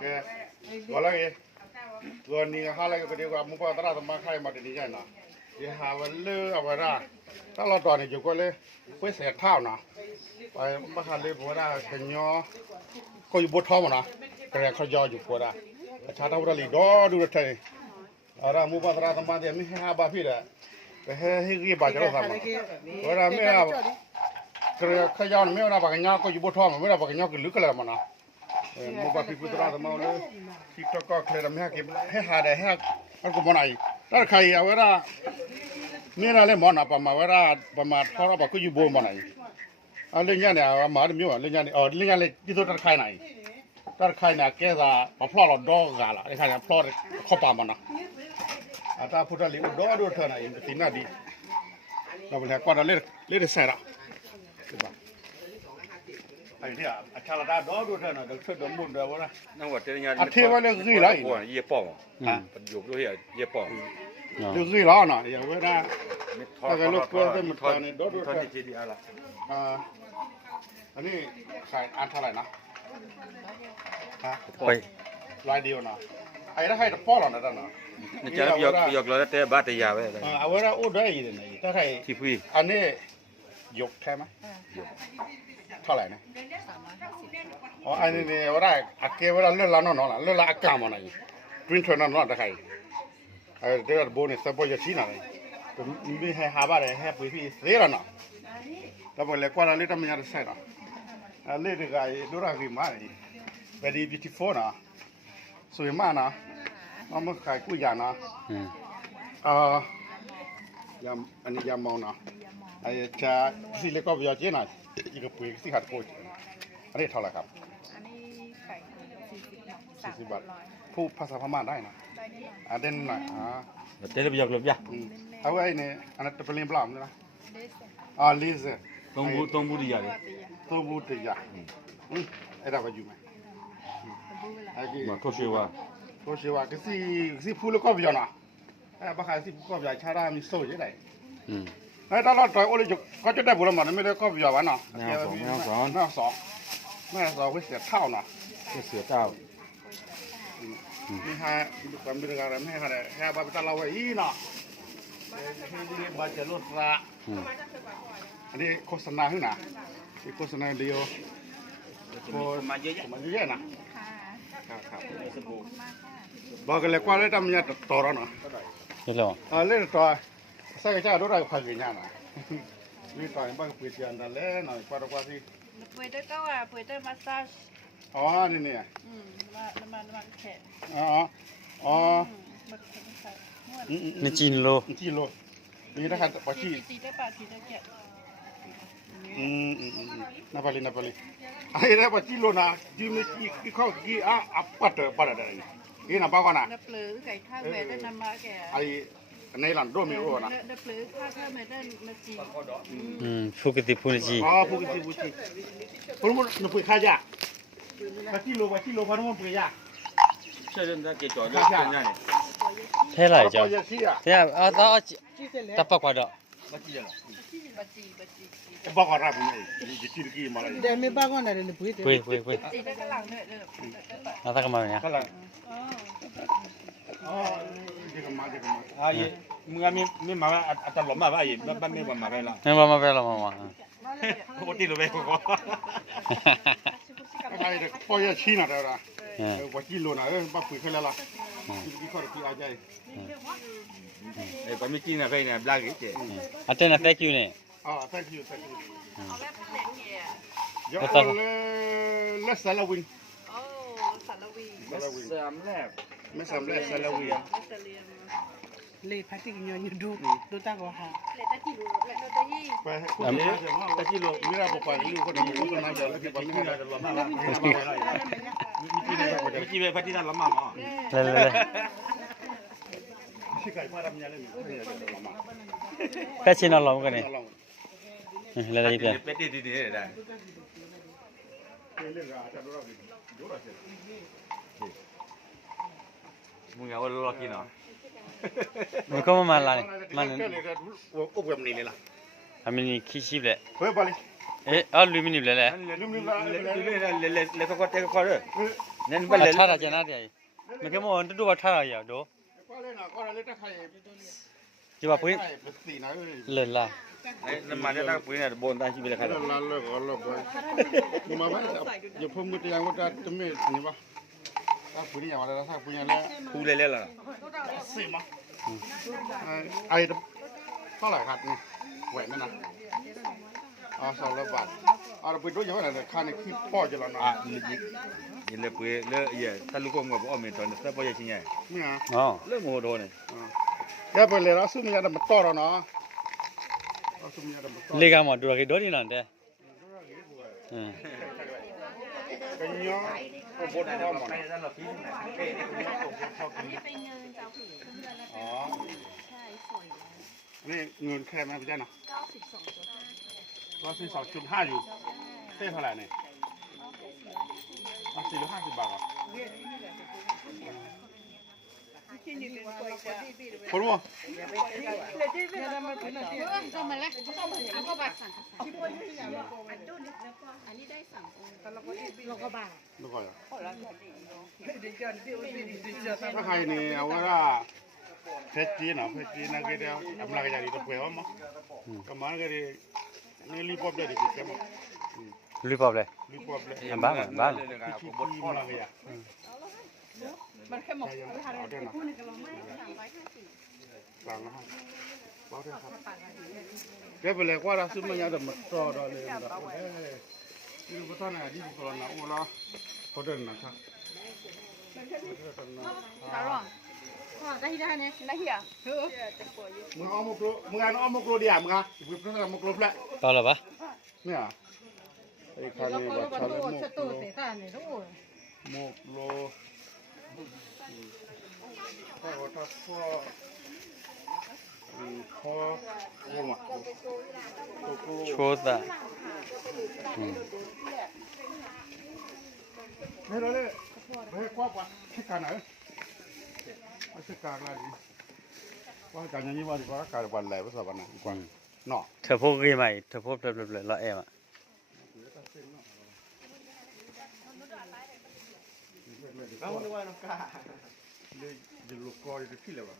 ke wala ke to ni ha la ke de ko mu pa tara ma khai ma de ni ja na ye ha wa le awara ta lo to ni ju ko le pwe se thao na pa ma kha le bo da ke nyo ko yu bo tho ma na ke kho jo ju ko da cha ta wa li do du thai ara mu pa tara ma de mi ha ba phi da ke he ki ba ja lo sa ma wa ra me ra ke kho jo me ra ba ke nya ko yu bo tho ma me ra ba ke nya ke lu ka la ma na mu ba phi pu tara ma le TikTok ko ke ra me ha ke he ha da he ar ko bona ai ta khai awaraนี่เราเล่นหมอนอ่ะประมาณว่าประมาณเขาเราบอกก็อยู่โบมาไหนเรื่องนี้เนี่ยมาเรื่องนี้เรื่องนี้เรื่องนี้ที่ตัวตัดใครไหนตัดใครเนี่ยแกจะมาพลอดเราดอกกันละไอ้ใครเนี่ยพลอดข้อปามันนะถ้าพูดถึงดอกดูเถอะนะอินทินาดีเราเป็นคนเราเล่นเสร็จละไอ้เนี่ยชาลาดาดอกดูเถอะนะเดี๋ยวช่วยดมบุญด้วยวะนะนั่งวัดเจริญญาณเทวะเรื่องกี่ไรเยี่ยป้องประโยคด้วยเยี่ยป้องเรื่องกี่ล้อน่ะอย่างเวลาถ้าเกิดลูกเกิดได้มันตอนนี้ดอกดูเถอะอันนี้ขายอันเท่าไหร่นะฮะไปรายเดียวนะไอ้ถ้าให้ป้อหรอนะท่านนะนี่จะรับยกเราแต่บ้านแต่ยาไว้เลยเอาไว้โอ้ได้ยินไหมถ้าใครที่พี่อันนี้ยกแค่ไหมเท่าไหร่นะอ๋ออันนี้เนี่ยว่าได้อาเกว่าเลื่อนล้านนอนละเลื่อนล้านอากาศมันอะไรทวินทวนนอนถ้าใครเดี๋ยวโบนี่สปอยจะชี้หน่อยมีให้หาบ้านให้ปุยพี่เสียแล้วเนาะแล้วพอเล็กกว่าเราเล่นทำยังไงใช่เนาะเล่นก็ดูราคีมาเลยvery beautiful นะสวยมากนะมันมาขายกุ้ยยานะยำอันนี้ยำเมานะไอ้จะสิเล็กก็วิจารณ์นะอีกปุยสิขาดโคตรอันนี้เท่าไหร่ครับอันนี้ไก่40 บาทพูดภาษาพม่าได้นะอันเด่นหน่อยเดี๋ยวเราไปยกยาเอาไว้เนี่ยอันนั้นจะเป็นเลี้ยงปลาไหมนะลิซต้องบูดียาเลยต้องบูดียาไอ้ดาวอยู่ไหมมาโคชิวะก็สิพูดแล้วก็วิจารณ์นะบางครั้งสิพูดก็วิจารณ์ชาดามีโซ่ยังไงถ้าเราต่อยโอ้ยก็จะได้บุญมาไม่ได้ก็วิจารณ์นะแนวสองก็เสียเท่านะเสียเจ้านี่ฮะความเป็นการไม่ฮะแค่บาปตาเราไว้อีน่ะนี่บาดเจ็บรถระอันนี้โฆษณาขึ้นนะนี่โฆษณาเดียวมาเยอะนะบอกกันเลยว่าเล่นทำยังต่อแล้วนะเล่นต่อใส่กระจายรถอะไรพันกี่อย่างนะนี่ต่อยังบ้างเปลี่ยนแต่เล่นหน่อยกว่าที่เปิดได้ก็ว่าเปิดได้มาซาจอ๋อนี่เนี่ยมันแข็งนี่จีนโลนี่ถ้าขัดปะชีจีได้ปะจีได้แกะนาปาลีไอ้เนี่ยปะชีโลนะจีไม่กี่ข้าวกี่ปัดอะไรนี่นะบ้ากันนะนับเปลือกไก่ข้าวแม่ได้นำมาแกไอ้ในหลังโดมีโอ้นะนับเปลือกข้าวแม่ได้มาจีฟูกิติพูนจีฟูกิติพูนจีคนมันนับเปลือกข้าวยาปะชีโลพานุมันเปลือกยาใช่เรื่องนั้นเกี่ยวกับเรื่องนี้เท่าไหร่จ๊ะเนี่ยตะปกว่าดอกบัจีบอกอะไรผมนี่จีนกี่มาเลยเดี๋ยวไม่บ้ากันอะไรเลยปุ้ยจีได้ก็หลังเนี่ยแล้วถ้ากันมาเนี่ยก็หลังเด็กมามึงมีมาอัตลอดมาว่าอีบ้านไม่ว่ามาไปละไม่มาไปละมาปกติเราไปก็ไอ้เด็กพ่อยชี้น่ะเด้อละว่ากิโลน่ะบ้าปุ๋ยขึ้นแล้วล่ะกี่ข้อกี่อาใจบ้านไม่กินอะไรเนี่ยบลักอีกอาจารย์น่ะ thank you เนี่ยthank you เอาแบบแหลงเนี่ยยอดเลสซาลาวินสารวีไม่สามแลสซาลาวินเลยพัดที่กินอยู่ดูตาก็หาเลยตาจีโร่เลยตายี่ไปตาจีโร่มีอะไรบอกไปลูกก็ดีลูกก็น่าจะแล้วที่บ้านไม่ได้จะล้มมาแล้วมีกี่แบบพัดที่นั่นล้มมาอ๋อเลยชิคายมาทำยังไงล้มมาแค่ชินเอาล้มกันเนี่ยเลยดีเป็ดดีได้มึงเอาลูกกินเหรอมันก็มาละนี่มันอุบแบบนี้เลยล่ะทำนี่ขี้ชิบเลยเฮ้ยบาลีลูมินิบเลยลูมินิบเลยเลยก็เตะก็เลย นั่นเป็นเลย ထားတာကျန်တာတည်းမကမောတူတူထားတာရတော့ ก็เลยนะก็เลยถ้าใคร ဒီမှာပွေး ไปสีนะ လဲလာ ไอ้น้ำมันเนี่ยถ้าปุ๋ยเนี่ยบนได้ชีวิตเลยครับ la laก็ละไปกูมาบ้านอย่าพุ่งมือตียางว่าจะไม่นี่วะถ้าปุ๋ยนี่อย่างไรถ้าปุ๋ยอย่างไร คูเล่ๆล่ะ สิมาไอ้เท่าไหร่ครับนี่แหวนนั่นนะ200 บาทเราไปดูอย่างไรค่าในคลิปพ่อจะแล้วนะ อ่ะยินเลยปุ๋ยเลือกถ้าลูกกงกับอ้อมเป็นตอนถ้าพ่อจะชิ้นใหญ่ นี่ฮะ ဟော เลือกโมโดเนี่ย แกไปเลยเราซื้อมาจะมาต่อแล้วเนาะเราซื้อมาจะมาต่อ လေကမှာတူရကေတော့ဒီနန်တဲ့ဟမ် กันเนาะก็บดเอาหมดอ๋อนี่เงินแค่ไหมพี่เจ้าเนาะ112.5อยู่เท่าไหร่เนี่ย450 บาทอ่ะคนรู้ ลูกก่อนถ้าใครเนี่ยเอาว่าเพชรจีนอ่ะเพชรจีนนั่นก็ได้ทำอะไรกันอย่างนี้ตัวเปล่ามั้งก็มันก็ได้นี่รีบอบได้ดิใช่ไหม လူပေါ့လဲ รีบอบเลย ဘာမှဘာမှ ที่บดพ่อเราเนี่ยมันแค่หมกเอาได้นะหลังนะฮะเอาได้ครับแกไปเลยว่าเราซื้อมาอย่างเดิมมาต่อได้เลยนะนี่ก็ท่านอ่ะที่สุดนะโอ้ละพอเดินนะครับ มึงเอามกโลมึงเอามกโลเดียวมึงอ่ะมึงเพิ่งเอามกโลแหละ တော့လာပါ เนี่ยไอ้คาลีบัตรคาลีมกโลถ้าว่าถ้าพ่อพ่อโอ้มาตัวโล ချိုးတာဟမ် ไม่รู้เลยไม่ควักว่ะแค่การไหนไม่ใช่การอะไรว่าการอย่างนี้ว่าดีกว่าการวันไหนภาษาวันไหนกว่าเนาะ ထဖို့ကေးမိုင်ထဖို့ပလလာအဲမှာ เอาเลยว่าน้องกาเลยจะลูกกอจะที่แล้ววะ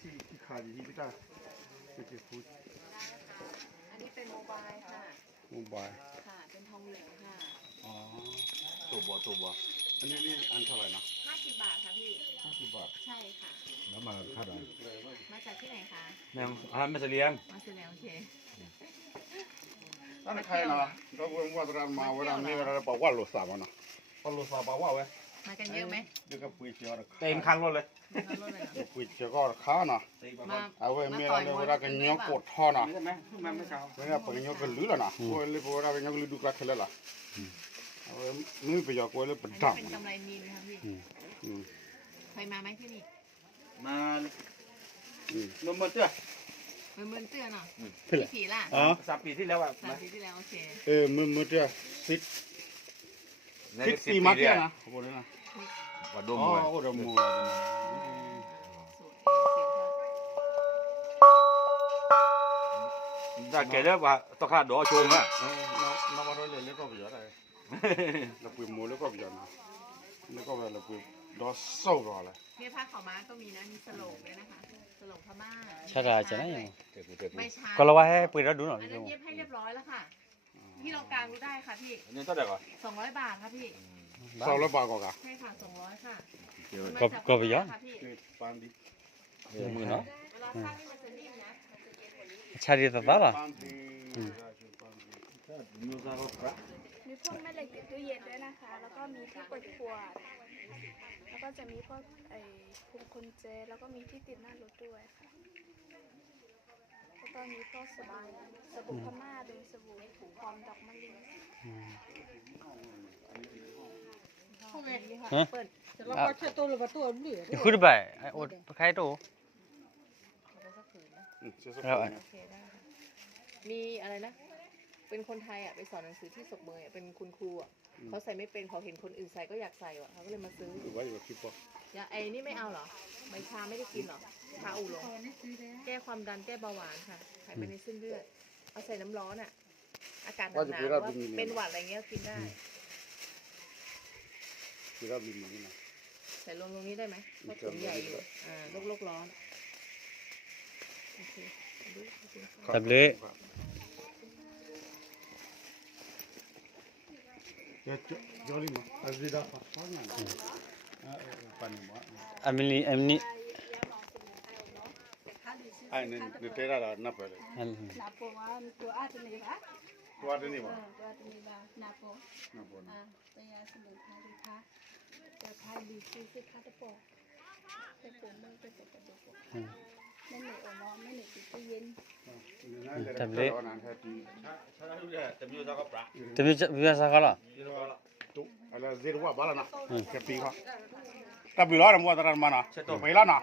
ที่ขาดีที่พี่ตาจะพูด อันนี้เป็นโมบายค่ะ โมบาย ค่ะ เป็นทองเหลืองค่ะ อ๋อตัวบ่อันนี้อันเท่าไหร่นะ 50 บาทค่ะพี่ 50 บาท ใช่ค่ะ แล้วมาค่าใด มาจากที่ไหนคะ แม่อาหารไม่เสลียง มาสุดแล้วโอเค นั่นใครนะเราว่าตอนมาเวลามีเวลาบอกว่าโลซาบนะพอโลซาบอกว่าเว้ย มากันเยอะไหม เดี๋ยวก็ปุยเชียว เต็มคันรถเลย มาลดเลยเหรอ ปุยเชียวก็ค้านะ มา เอาไว้มีอะไรเวลากันเงี้ยกดท่อนะ ใช่ไหมมาเมื่อเช้า เวลาเป็นเงี้ยกันลื้อแล้วนะโอ้ยเลยเวลาเป็นเงี้ยกันลื้อดูกระเทเลล่ะเอาไว้มือไปยอกไว้เลยเป็น อัน ดั นี้ ง เป็นกำไรนินค่ะพี่ เคยมาไหมที่นี่ มาลมมันเจ้า เป็นเมือนเตื้อเนาะ พี่แหละ กี่ล่ะ อ๋อ 3 ปีที่แล้วอ่ะ 3 ปีที่แล้วโอเค มือเจ้าซิดซีมาเตี้ยนะโอ้โหนะ ว่าด อ๋ ม อ มวย โอ้ดมู สูตรเองเสียงค่ะ ถ้าแกแล้วว่าต้องขาดดอกชงอ่ะ น้ำมันร้อนเลยก็ไปเยอะเลยเราปุยหมูแล้วก็ไปเยอะนะแล้วก็เราปุยดอสโซ่รอเลย เนี่ยผ้าขาวม้าก็มีนะ มีสโลงด้วยนะคะ สโลงพม่า ချက်တာကျန်တယ် ไม่ช้า ကောလဝါဟဲပွေတော့ဒူးနော် อัน ဒီ นั้น လို เย็บให้เรียบร้อยแล้วค่ะ พี่ลองกลางดูได้ค่ะพี่ อันนี้เท่าไหร่ก่อน 200 บาทค่ะพี่ 200 บาทก็กะ ใช่ค่ะ 200 ค่ะ ก็ไปย้อน ค่ะพี่ ปานดี มือเนาะ เวลาซักนี่มันจะนิ่มนะมันจะเย็นกว่านี้ ချာရတာလား ปานดี มือซาโรปะ มีพวกแม่เหล็กติดตู้เย็นด้วยนะคะ แล้วก็มีที่เปิดขวด แล้วก็จะมีพวกพวงกุญแจ แล้วก็มีที่ติดหน้ารถด้วยค่ะ แล้วก็มีพวกสบู่พม่าเป็นสบู่หอมดอกมะลิ ဟမ် เราก็เชื่อตัวหรือว่าตัวเหลือ ဒီခုတပိုင်အိုခိုင်းတော့ แล้ว โอเคได้ค่ะมีอะไรนะ เป็นคนไทยอ่ะไปสอนหนังสือที่ศกเมยอ่ะเป็นคุณครูอ่ะเขาใส่ไม่เป็นเขาเห็นคนอื่นใส่ก็อยากใส่อ่ะเขาก็เลยมาซื้อ ไว้อยู่คลิปป่ะ อย่าไอ้นี่ไม่เอาเหรอใบชาไม่ได้กินเหรอชาอูหลงแก้ความดันแก้เบาหวานค่ะไขมันในเส้นเลือดเอาใส่น้ำร้อนอ่ะ อากาศหนาวๆว่าเป็นหวัดอะไรเงี้ยกินได้ ที่เราบินนี่นะ ใส่ลงตรงนี้ได้ไหมเพราะถุงใหญ่อยู่โลกร้อนโอเคดู ตับเละ Jo li ma azida pa na pa ni ma အမလီ ai ne te ra na pa le นาโปว่าตัวอาจจะนี่ปะ to ate ni ma ตัวอาจจะนี่ปะนาโป na po na ไปยาสมุนไพรดีค่ะแต่พายดีคือค่าตะโปเป็นตัวเมืองเป็นตัวกระดูกไม่เหนื่อยอ่อนร้อนไม่เหนื่อยติดตู้เย็น na ha ti တမျိုးသားကပရာ တပြပြစားကလား tu ala zero wa bala na ke pi ha ta bi la ra mo ta ra ma na pe la na